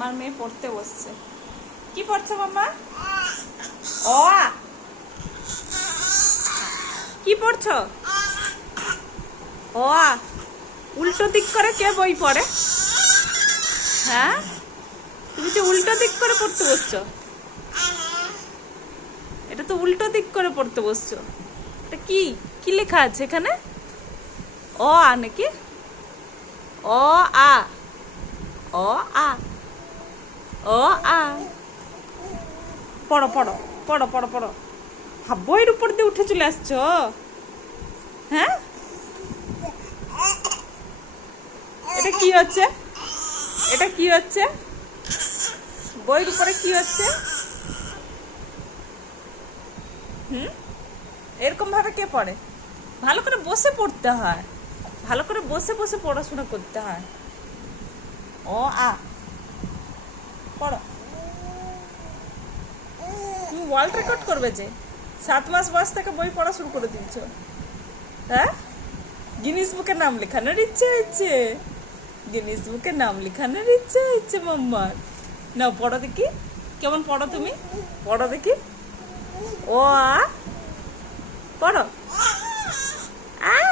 আমার মেয়ে পড়তে বসছে। কি পড়ছে মাম্মা? ও আ। কি পড়ছো? ও আ। উল্টো দিক করে কে বই পড়ে? হ্যাঁ, তুমি যে উল্টো দিক করে পড়তে বসছো। এটা তো উল্টো দিক করে পড়তে বসছো। এটা কি কি লেখা আছে এখানে? ও আ নাকি? ও আ। ও আ। ও আ। পড়ো পড়ো পড়ো পড়ো পড়ো। বইয়ের উপর দিয়ে উঠে চলে আসছো। হ্যাঁ, এটা কি হচ্ছে? এটা কি হচ্ছে? বইয়ের উপরে কি হচ্ছে? এরকম ভাবে কে পড়ে? ভালো করে বসে পড়তে হয়, ভালো করে বসে বসে পড়াশোনা করতে হয়। ও আ। পড়ো। তুমি ওয়ার্ল্ড রেকর্ড করবে যে 7 মাস বয়স থেকে বই পড়া শুরু করে দিচ্ছ। হ্যাঁ, গিনিস বুকে নাম লেখানোর ইচ্ছে হচ্ছে। গিনিস বুকে নাম লেখানোর ইচ্ছে হচ্ছে মাম্মার। নাও পড়ো দেখি, কেমন পড়ো তুমি? পড়ো দেখি। ও আ। পড়ো। আ।